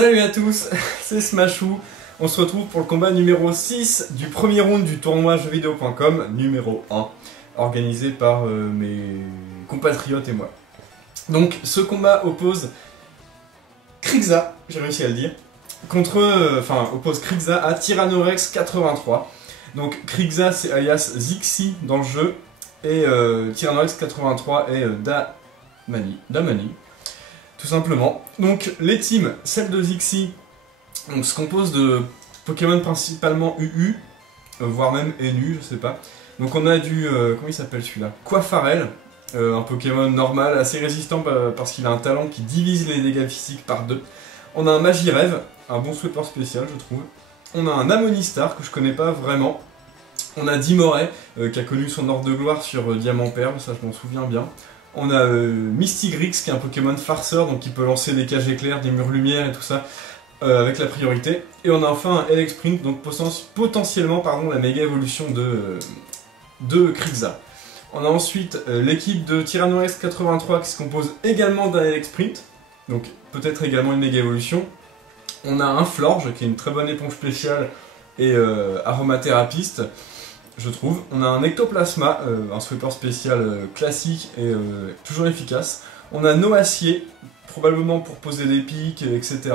Salut à tous, c'est Smashou. On se retrouve pour le combat numéro 6 du premier round du tournoi jeuxvideo.com, numéro 1, organisé par mes compatriotes et moi. Donc ce combat oppose Krixza, j'ai réussi à le dire, oppose Krixza à Tyrannorex 83. Donc Krixza c'est alias Zixi dans le jeu, et Tyrannorex 83 est Damani. Tout simplement. Donc les teams, celle de Zixi, se compose de Pokémon principalement UU, voire même NU, je sais pas. Donc on a du, comment il s'appelle celui-là, Quafarel, un Pokémon normal, assez résistant parce qu'il a un talent qui divise les dégâts physiques par 2. On a un Magirève, un bon sweeper spécial je trouve. On a un Amonistar que je connais pas vraiment. On a Dimoray, qui a connu son ordre de gloire sur Diamant Perle, ça je m'en souviens bien. On a Mystigrix qui est un Pokémon farceur, donc qui peut lancer des cages éclairs, des murs lumière et tout ça avec la priorité. Et on a enfin un Elexprint, donc potentiellement la méga évolution de Krixza. On a ensuite l'équipe de Tyrannorex 83 qui se compose également d'un Elexprint, donc peut-être également une méga évolution. On a un Florge qui est une très bonne éponge spéciale et aromathérapiste, je trouve. On a un Ectoplasma, un sweeper spécial classique et toujours efficace. On a Noacier, probablement pour poser des pics, etc.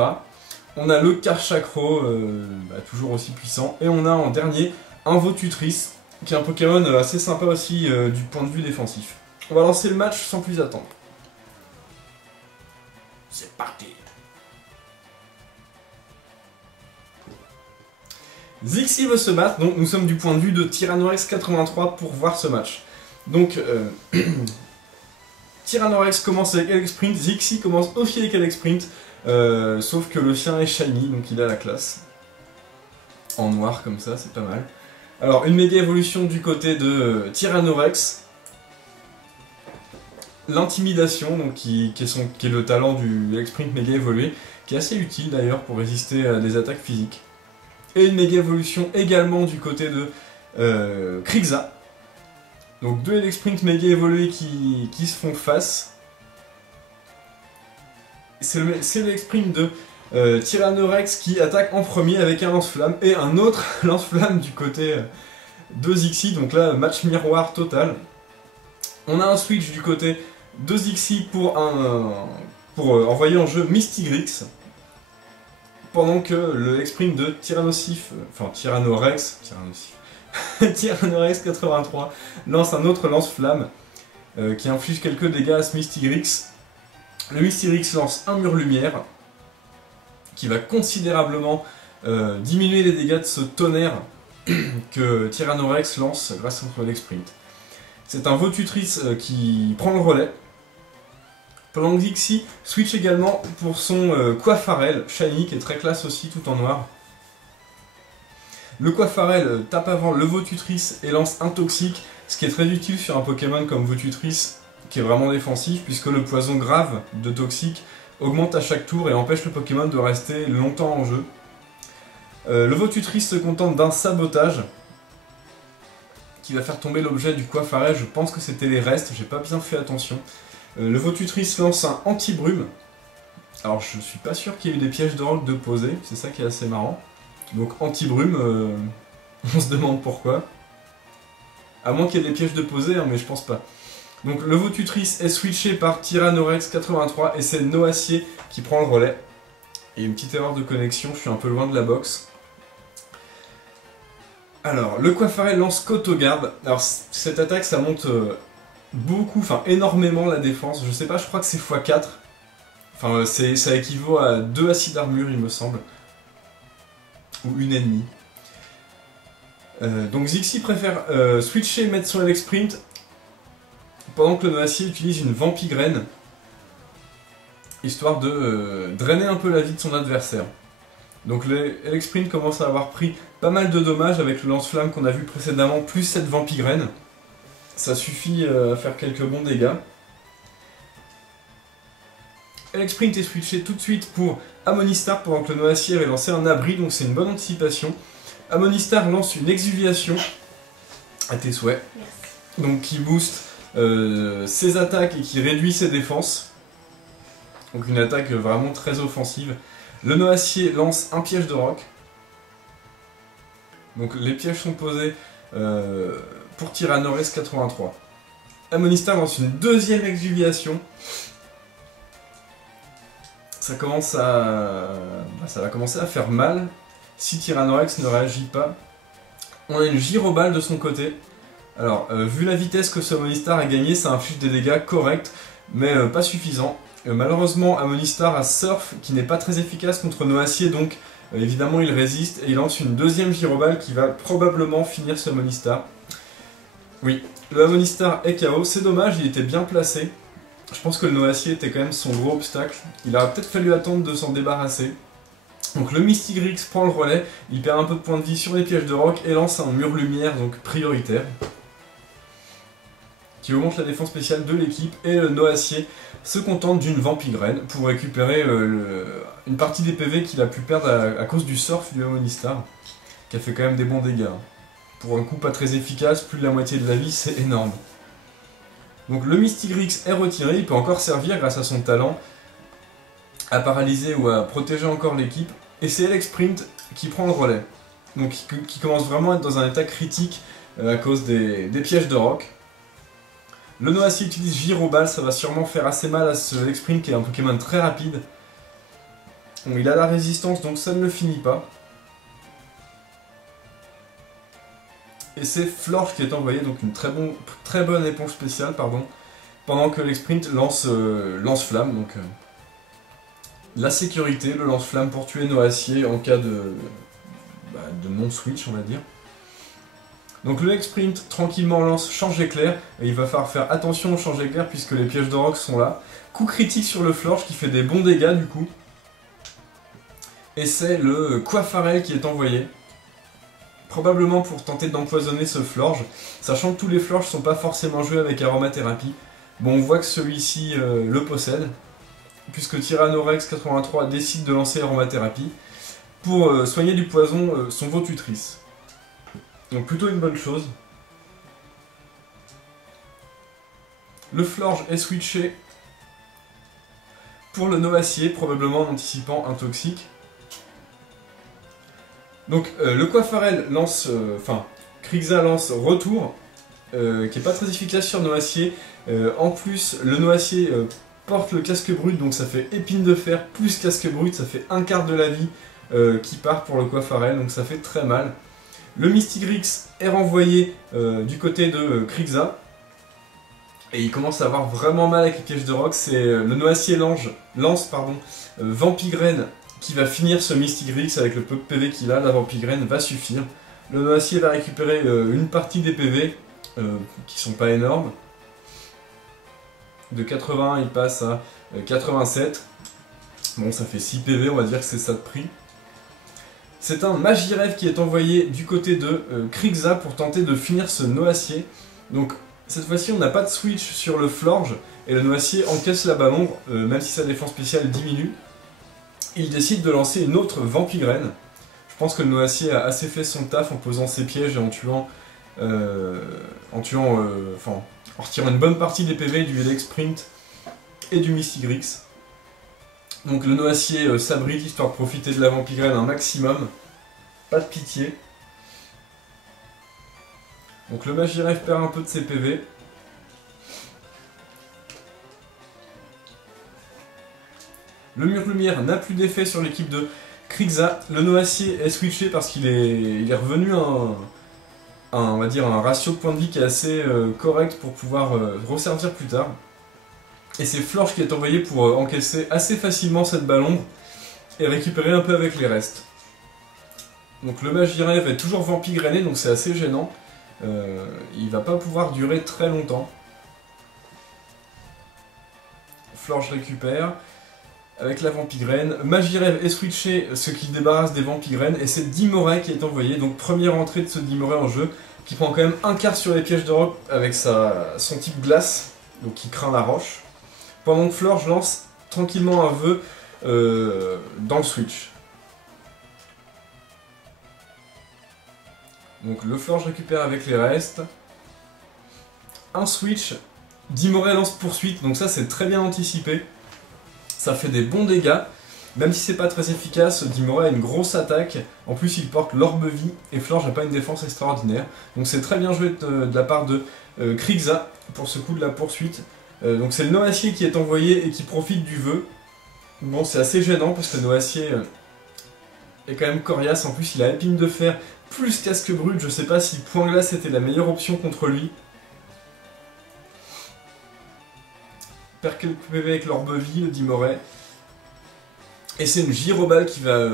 On a le Karchakro, toujours aussi puissant. Et on a en dernier un Votutrice, qui est un Pokémon assez sympa aussi du point de vue défensif. On va lancer le match sans plus attendre. C'est parti! Zixi veut se battre, donc nous sommes du point de vue de Tyrannorex 83 pour voir ce match. Donc, Tyrannorex commence avec Elexprint, Zixi commence aussi avec Elexprint, sauf que le sien est shiny, donc il a la classe. En noir comme ça, c'est pas mal. Alors, une méga évolution du côté de Tyrannorex. L'intimidation, donc qui est le talent du Elexprint méga évolué, qui est assez utile d'ailleurs pour résister à des attaques physiques. Et une méga évolution également du côté de Krixza. Donc deux Elexprint méga évolués qui se font face. C'est l'Elexprint de Tyrannorex qui attaque en premier avec un lance-flamme et un autre lance-flamme du côté de Zixi. Donc là, match miroir total. On a un switch du côté de Zixi pour envoyer en jeu Mystigrix. Pendant que le Elexprint de Tyrannorex 83 lance un autre lance-flamme qui inflige quelques dégâts à ce Mystigrix. Le Mystigrix lance un mur lumière qui va considérablement diminuer les dégâts de ce tonnerre que Tyrannorex lance grâce à son Elexprint. C'est un Votutrice qui prend le relais. Pendant que Zixi switch également pour son Quafarel shiny qui est très classe aussi tout en noir. Le Quafarel tape avant le Votutrice et lance un toxique, ce qui est très utile sur un Pokémon comme Votutrice qui est vraiment défensif puisque le poison grave de toxique augmente à chaque tour et empêche le Pokémon de rester longtemps en jeu. Le Votutrice se contente d'un sabotage qui va faire tomber l'objet du Quafarel. Je pense que c'était les restes, j'ai pas bien fait attention. Le Votutrice lance un anti-brume. Alors je suis pas sûr qu'il y ait eu des pièges de rock de poser, c'est ça qui est assez marrant. Donc anti-brume, on se demande pourquoi. À moins qu'il y ait des pièges de poser, hein, mais je pense pas. Donc le Votutrice est switché par Tyrannorex 83 et c'est Noacier qui prend le relais. Et une petite erreur de connexion, je suis un peu loin de la box. Alors, le Quafarel lance Kotogarde. Alors cette attaque ça monte énormément la défense, je sais pas, je crois que c'est x4. Enfin, ça équivaut à 2 acides d'armure, il me semble. Ou une ennemie. Donc Zixi préfère switcher et mettre son Elexprint, pendant que le Noacier utilise une Vampigraine, histoire de drainer un peu la vie de son adversaire. Donc l'Elexprint commence à avoir pris pas mal de dommages avec le lance-flamme qu'on a vu précédemment, plus cette Vampigraine. Ça suffit à faire quelques bons dégâts. Elexprint est switché tout de suite pour Amonistar pendant que le Noacier avait lancé un abri, donc c'est une bonne anticipation. Amonistar lance une exuviation à tes souhaits, donc qui booste ses attaques et qui réduit ses défenses. Donc une attaque vraiment très offensive. Le Noacier lance un piège de roc. Donc les pièges sont posés pour Tyrannorex 83. Amonistar lance une deuxième exjuviation. Ça va commencer à faire mal si Tyrannorex ne réagit pas. On a une gyroballe de son côté. Alors, vu la vitesse que ce Amonistar a gagné, ça inflige des dégâts corrects, mais pas suffisants. Malheureusement, Amonistar a Surf qui n'est pas très efficace contre Noacier, donc évidemment il résiste et il lance une deuxième gyroballe qui va probablement finir ce Amonistar. Oui, le Amonistar est KO, c'est dommage, il était bien placé. Je pense que le Noacier était quand même son gros obstacle. Il aurait peut-être fallu attendre de s'en débarrasser. Donc le Mystigrix prend le relais, il perd un peu de points de vie sur les pièges de roc et lance un mur lumière, donc prioritaire, qui augmente la défense spéciale de l'équipe, et le Noacier se contente d'une Vampigraine pour récupérer une partie des PV qu'il a pu perdre à cause du surf du Amonistar, qui a fait quand même des bons dégâts. Pour un coup pas très efficace, plus de la moitié de la vie, c'est énorme. Donc le Mystigrix est retiré, il peut encore servir grâce à son talent à paralyser ou à protéger encore l'équipe, et c'est Alex Sprint qui prend le relais. Donc qui commence vraiment à être dans un état critique à cause des pièges de roc. Le Noacier utilise Gyroball, ça va sûrement faire assez mal à ce Alex Sprint qui est un Pokémon très rapide. Bon, il a la résistance donc ça ne le finit pas. Et c'est Florge qui est envoyé, donc une très bonne éponge spéciale, pardon, pendant que l'Exprint lance lance-flamme, donc la sécurité, le lance-flamme pour tuer Noacier en cas de non-switch, on va dire. Donc le X-Sprint tranquillement lance Change éclair, et il va falloir faire attention au Change éclair puisque les pièges de roc sont là. Coup critique sur le Florge qui fait des bons dégâts du coup. Et c'est le Coiffarel qui est envoyé. Probablement pour tenter d'empoisonner ce Florge, sachant que tous les Florges ne sont pas forcément joués avec aromathérapie. Bon, on voit que celui-ci le possède, puisque Tyrannorex 83 décide de lancer aromathérapie pour soigner du poison son Votutrice. Donc plutôt une bonne chose. Le Florge est switché pour le Noacier, probablement en anticipant un toxique. Donc le Coiffarel lance, Krixa lance retour, qui est pas très efficace sur Noacier. En plus, le Noacier porte le casque brut, donc ça fait épine de fer plus casque brut, ça fait un quart de la vie qui part pour le Coiffarel, donc ça fait très mal. Le Mystigrix est renvoyé du côté de Krixa, et il commence à avoir vraiment mal avec les pièges de roc. C'est le Noacier lance Vampigraine qui va finir ce Mystigrix avec le peu de PV qu'il a. La Vampigraine va suffire. Le Noacier va récupérer une partie des PV qui sont pas énormes. De 81 il passe à 87. Bon, ça fait 6 PV, on va dire que c'est ça de prix. C'est un Magirev qui est envoyé du côté de Krixa pour tenter de finir ce Noacier. Donc cette fois-ci on n'a pas de switch sur le Florge et le Noacier encaisse la balle ombre, même si sa défense spéciale diminue. Il décide de lancer une autre Vampigraine. Je pense que le Noacier a assez fait son taf en posant ses pièges et en retirant une bonne partie des PV du X-Sprint et du Mystigrix. Donc le Noacier s'abrite histoire de profiter de la Vampigraine un maximum. Pas de pitié. Donc le Magirev perd un peu de ses PV. Le mur lumière n'a plus d'effet sur l'équipe de Krixa. Le Noacier est switché parce qu'il est revenu on va dire un ratio de points de vie qui est assez correct pour pouvoir resservir plus tard. Et c'est Florge qui est envoyé pour encaisser assez facilement cette balle ombre et récupérer un peu avec les restes. Donc le Magirev est toujours Vampigrené, donc c'est assez gênant. Il va pas pouvoir durer très longtemps. Florge récupère avec la Vampigraine. Magirev est switché, ce qui débarrasse des Vampigraines, et c'est Dimoré qui est envoyé. Donc première entrée de ce Dimoré en jeu, qui prend quand même un quart sur les pièges de roc avec son type glace, donc qui craint la roche. Pendant que Florge lance tranquillement un vœu dans le switch. Donc le Florge récupère avec les restes. Un switch. Dimoré lance poursuite, donc ça c'est très bien anticipé. Ça fait des bons dégâts. Même si c'est pas très efficace, Dimoré a une grosse attaque, en plus il porte l'orbe-vie, et Florge n'a pas une défense extraordinaire. Donc c'est très bien joué de la part de Krixza pour ce coup de la poursuite. Donc c'est le Noacier qui est envoyé et qui profite du vœu. Bon, c'est assez gênant parce que Noacier est quand même coriace, en plus il a épine de fer plus casque brut, je sais pas si point glace était la meilleure option contre lui. Perd quelques PV avec l'orbe-vie, le Dimoré. Et c'est une gyrobale qui va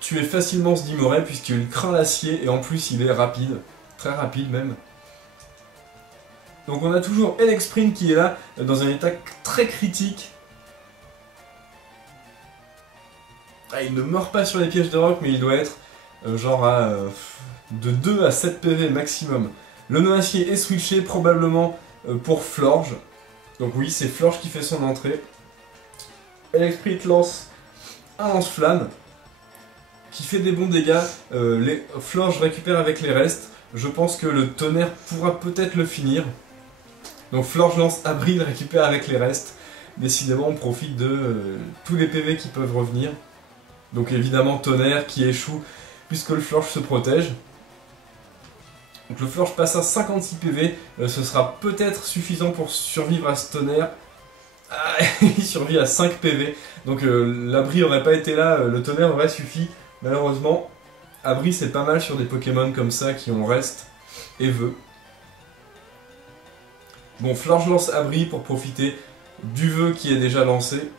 tuer facilement ce Dimoré puisqu'il craint l'acier et en plus il est rapide, très rapide même. Donc on a toujours Elexprint qui est là dans un état très critique. Ah, il ne meurt pas sur les pièges de roc mais il doit être genre à de 2 à 7 PV maximum. Le Noacier est switché probablement pour Florge. Donc oui, c'est Florge qui fait son entrée. Elexprint lance un lance-flamme qui fait des bons dégâts. Les Florge récupère avec les restes. Je pense que le tonnerre pourra peut-être le finir. Donc Florge lance Abril, récupère avec les restes. Décidément, on profite de tous les PV qui peuvent revenir. Donc évidemment, tonnerre qui échoue puisque le Florge se protège. Donc le Florge passe à 56 PV. Ce sera peut-être suffisant pour survivre à ce tonnerre. Ah, il survit à 5 PV. Donc l'abri aurait pas été là, le tonnerre aurait suffi. Malheureusement, abri c'est pas mal sur des Pokémon comme ça qui ont reste et vœu. Bon, Florge lance abri pour profiter du vœu qui est déjà lancé.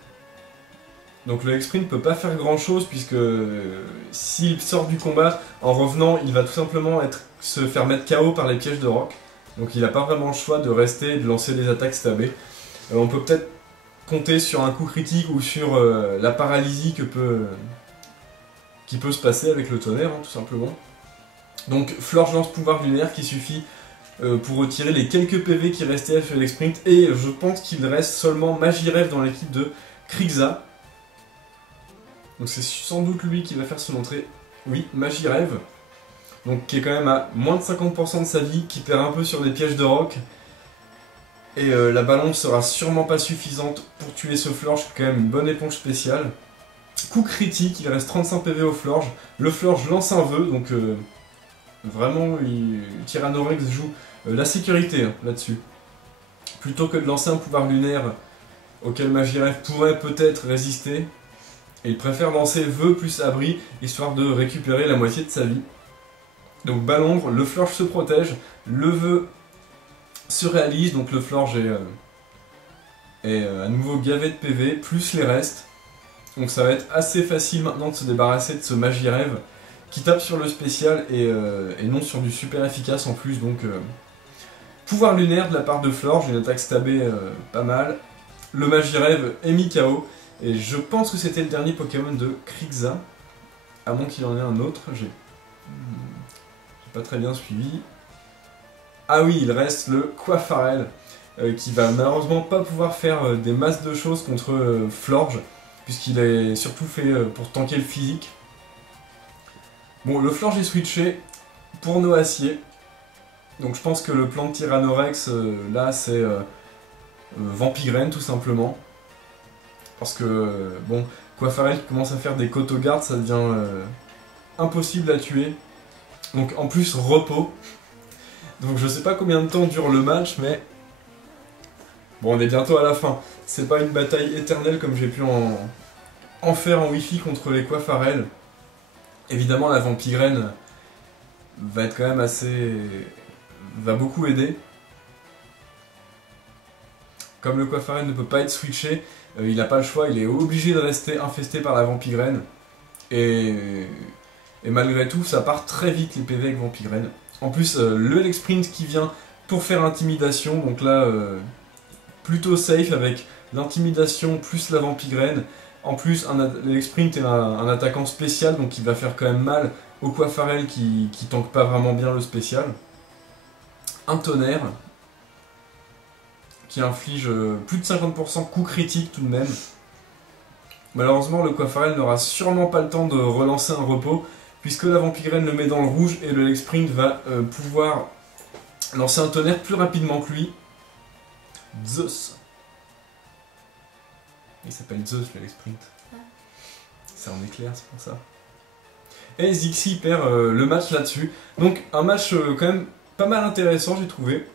Donc le X-Sprint ne peut pas faire grand chose puisque s'il sort du combat, en revenant, il va tout simplement se faire mettre KO par les pièges de roc. Donc il n'a pas vraiment le choix de rester et de lancer des attaques stabées. On peut peut-être compter sur un coup critique ou sur la paralysie qui peut se passer avec le tonnerre, hein, tout simplement. Donc Florge lance pouvoir lunaire qui suffit pour retirer les quelques PV qui restaient sur l'X-Sprint. Et je pense qu'il reste seulement Magirève dans l'équipe de Krixza. Donc c'est sans doute lui qui va faire son entrée. Oui, Magirève. Donc qui est quand même à moins de 50% de sa vie, qui perd un peu sur des pièges de roc. Et la ballon sera sûrement pas suffisante pour tuer ce Florge, qui est quand même une bonne éponge spéciale. Coup critique, il reste 35 PV au Florge. Le Florge lance un vœu, donc vraiment Tyrannorex joue la sécurité hein, là-dessus. Plutôt que de lancer un pouvoir lunaire auquel Magirève pourrait peut-être résister, et il préfère lancer vœu plus abri, histoire de récupérer la moitié de sa vie. Donc Balombre, le Florge se protège, le vœu se réalise, donc le Florge est à nouveau gavé de PV, plus les restes. Donc ça va être assez facile maintenant de se débarrasser de ce Magirève qui tape sur le spécial et non sur du super efficace en plus. Donc pouvoir lunaire de la part de Florge, une attaque stabée pas mal. Le Magirève est mis KO et je pense que c'était le dernier Pokémon de Krixza, à moins qu'il y en ait un autre. J'ai pas très bien suivi. Ah oui, il reste le Quafarel, qui va malheureusement pas pouvoir faire des masses de choses contre Florge, puisqu'il est surtout fait pour tanker le physique. Bon, le Florge est switché pour Noacier, donc je pense que le plan de Tyrannorex, là, c'est Vampigraine, tout simplement. Parce que, bon, Quafarel qui commence à faire des cotogardes, ça devient impossible à tuer. Donc en plus, repos. Donc je sais pas combien de temps dure le match, mais bon, on est bientôt à la fin. C'est pas une bataille éternelle comme j'ai pu en faire en wifi contre les Quafarel. Évidemment, la Vampigraine va être quand même va beaucoup aider. Comme le Quafarel ne peut pas être switché, il n'a pas le choix, il est obligé de rester infesté par la Vampigraine. Et malgré tout, ça part très vite les PV avec Vampigraine. En plus, le Elexprint qui vient pour faire intimidation, donc là, plutôt safe avec l'intimidation plus la Vampigraine. En plus, l'Elexprint est un attaquant spécial, donc il va faire quand même mal au Quafarel qui tank pas vraiment bien le spécial. Un tonnerre qui inflige plus de 50% coup critique tout de même. Malheureusement, le Quafarel n'aura sûrement pas le temps de relancer un repos, puisque la Vampigraine le met dans le rouge et le Elexprint va pouvoir lancer un tonnerre plus rapidement que lui. Zeus. Il s'appelle Zeus le Elexprint. c'est en éclair, c'est pour ça. Et Zixi perd le match là-dessus. Donc un match quand même pas mal intéressant, j'ai trouvé.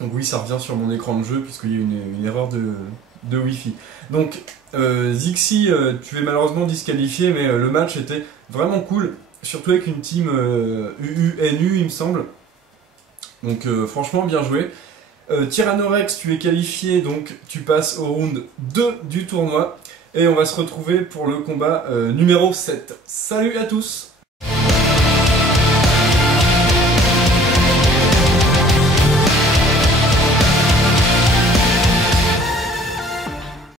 Donc oui, ça revient sur mon écran de jeu, puisqu'il y a une erreur de Wi-Fi. Donc Zixi, tu es malheureusement disqualifié, mais le match était vraiment cool. Surtout avec une team UUNU, il me semble. Donc franchement, bien joué. Tyrannorex, tu es qualifié, donc tu passes au round 2 du tournoi. Et on va se retrouver pour le combat numéro 7. Salut à tous!